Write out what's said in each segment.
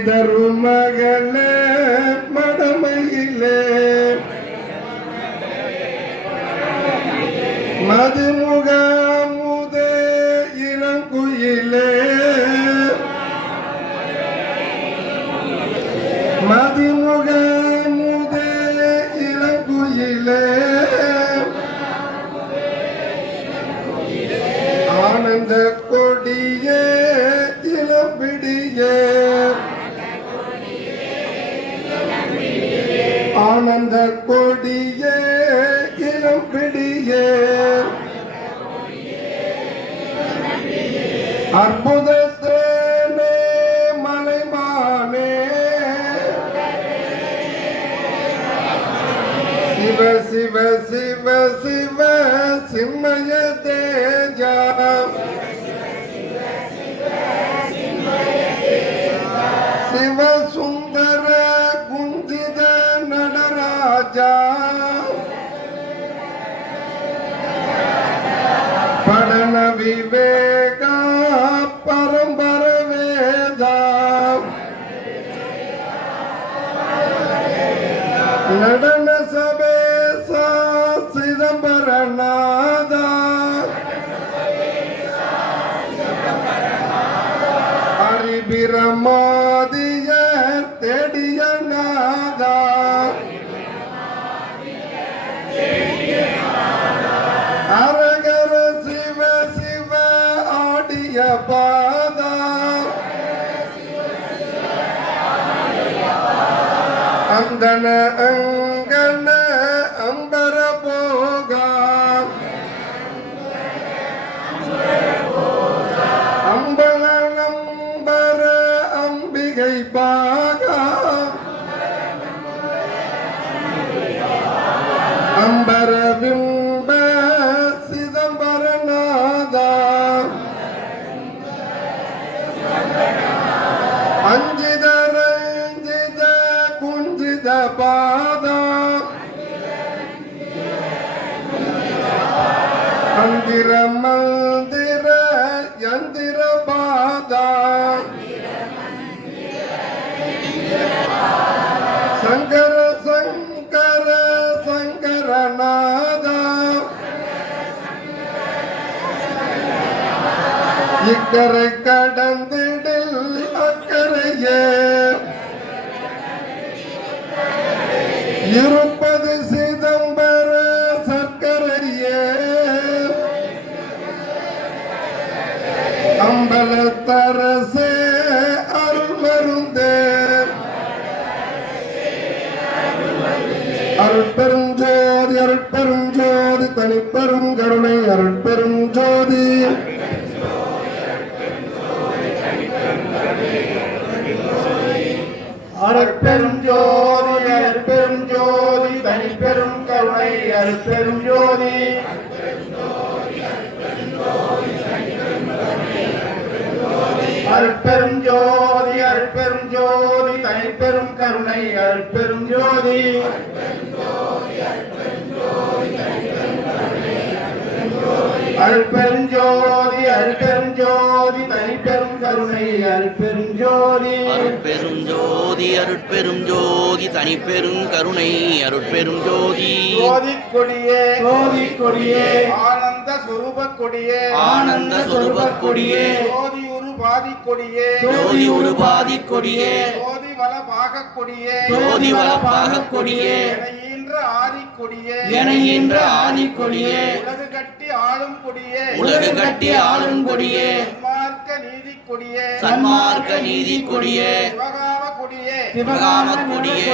தரும் மடமையிலே மதுமுக இளங்குயிலே. மதுமுக இளங்குயிலே. ஆனந்த கொடியே அற்புதத்தேனே மலைமானே. சிவ சிவ சிவ சிவ சிம்மய தேஜா சிவ சுந்தர குஞ்சித நடராஜா. படன விவே நடன சபேசா சிதம்பரநாதா. அறிபிரமாதிய தேடிய அந்தன அங்கன அம்பர போகா. அம்பல நம்பர அம்பிகை பாகா. அம்பர பிம்ப அந்திர மந்திர யந்திர பாதா. சங்கர சங்கர சங்கரநாதா. இக்கரை கடந்திடில் அக்கரையே. இருப்பது சி அருட்பெரும் ஜோதி அருட்பெரும் ஜோதி தனிப்பெரும் கருணை அருட்பெரும் ஜோதி. அருட்பெரும் ஜோதி அருட்பெரும் ஜோதி தனிப்பெரும் கருணை அருட்பெரும் ஜோதி. அருட்பெரும் ஜோதி அருட்பெரும் ஜோதி தனிப்பெரும் கருணை அருட்பெரும் ஜோதி. அருட்பெரும் ஜோதி அருட்பெரும் ஜோதி தனிப்பெரும் கருணை அருட்பெரும் ஜோதி. அருட்பெரும் ஜோதி அருட்பெரும் ஜோதி தனிப்பெரும் கருணை அருட்பெரும் ஜோதி. ஜோதி கொடியே ஜோதி கொடியே ஆனந்த சுரூப கொடியே ஆனந்த சொருப கொடியே ஜோதி உரு பாதி கொடியே ஜோதி ஒரு பாதி கொடியே ஜோதி வல பாக கொடியே ஜோதி வளப்பாக கொடியே எனையின்ற ஆதி கொடியே எனையின்ற ஆதி கொடியே உலகு கட்டி ஆளும் கொடியே. உலகு கட்டி ஆளும் கொடியே. சன்மார்க்க நீதி கொடியே சன்மார்க்க நீதி கொடியே சிவகாம கொடியே. சிவகாம கொடியே.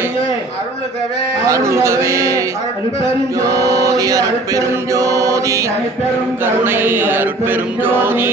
அருளுகவே. அருளுகவே. அருட்பெரும் ஜோதி அருட்பெரும் ஜோதி கருணை அருட்பெரும் ஜோதி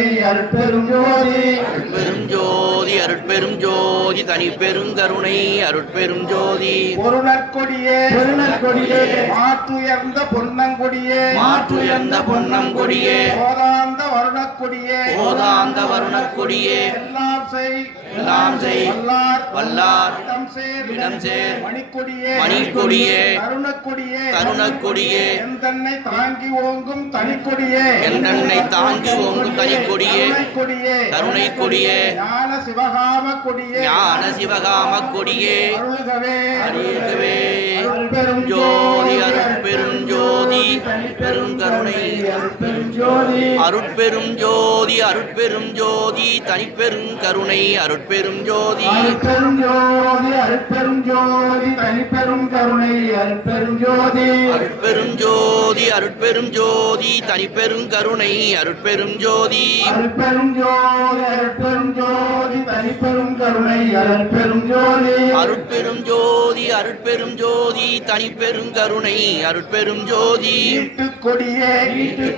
கருணை அருட்பெரும் ஜோதி அருட்பெரும் ஜோதி அருட்பெரும் ஜோதி தனிப்பெரும் கருணை அருட்பெரும் ஜோதி பொருணற்கொடியே பொருணற்கொடியே மாற்றுயர்ந்த பொன்னங்கொடியே. மாற்றுயர்ந்த பொன்னம் கொடியே போதாந்த வருணக்கொடியே. கொடியே கோதாந்த வருணக் கொடியே எல்லாம் செய். எல்லாம் செய். வல்லார். வல்லார். இடம் சேர். இடம் சேர். மணிக்கொடியே. மணிக்கொடியே. கருணக்கொடியே. கருணக் கொடியே எந்தன்னை தாங்கி ஓங்கும் தனிக்கொடியே. என்றென்னை தாங்கி ஓங்கும் தனிக்கொடியே. கொடியே கருணை கொடியே ஞான சிவகாம கொடியே ஞான சிவகாம கொடியே அருள்கவே. அருள்கவே. ஜோதி அருட்பெரும் ஜோதி பெரும் கருணை ஜோதி அருட்பெரும் ஜோதி அருட்பெரும் ஜோதி தனிப்பெரும் கருணை அருட்பெரும் ஜோதி. அருட்பெரும் ஜோதி அருட்பெரும் ஜோதி தனிப்பெரும் கருணை அருட்பெரும் ஜோதி. அருட்பெரும் ஜோதி அருட்பெரும் ஜோதி தனிப்பெரும் கருணை அருட்பெரும் ஜோதி. அருட்பெரும் ஜோதி அருட்பெரும் ஜோதி கருணை அருட்பெரும் ஜோதி. அருட்பெரும் ஜோதி அருட்பெரும் ஜோதி தனிப்பெரும் கருணை அருட்பெரும் ஜோதி. கொடியே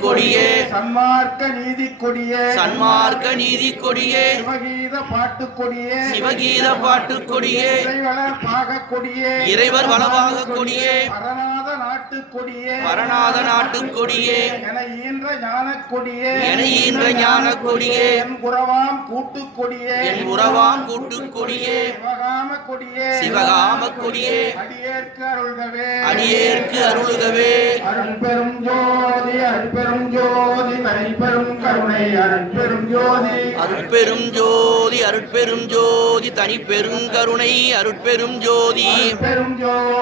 கொடியே சன்மார்க்க நீதி கொடியே சன்மார்க்க நீதி கொடியே சிவகீத பாட்டு கொடியே சிவகீத பாட்டு கொடியே இறைவளர் பாக கொடியே இறைவர் வளவாக கொடியே. பரநாத நாட்டு கொடியே பரநாத நாட்டு கொடியே என ஈன்ற ஞான கொடியே என ஈன்ற ஞான கொடியே என் உறவாம் கூட்டு கொடியே என் உறவாம் கூட்டு கொடியே சிவகாம கொடியே சிவகாம கொடியே அடியேற்கு அருள்கவே. அடியேற்கு அருளுகவே. அருட்பெரும் ஜோதி அருட்பெரும் ஜோதி தனிப்பெரும் கருணை அருட்பெரும் ஜோதி. அருட்பெரும் ஜோதி அருட்பெரும் ஜோதி தனிப்பெரும் கருணை அருட்பெரும் ஜோதி. அருட்பெரும் ஜோதி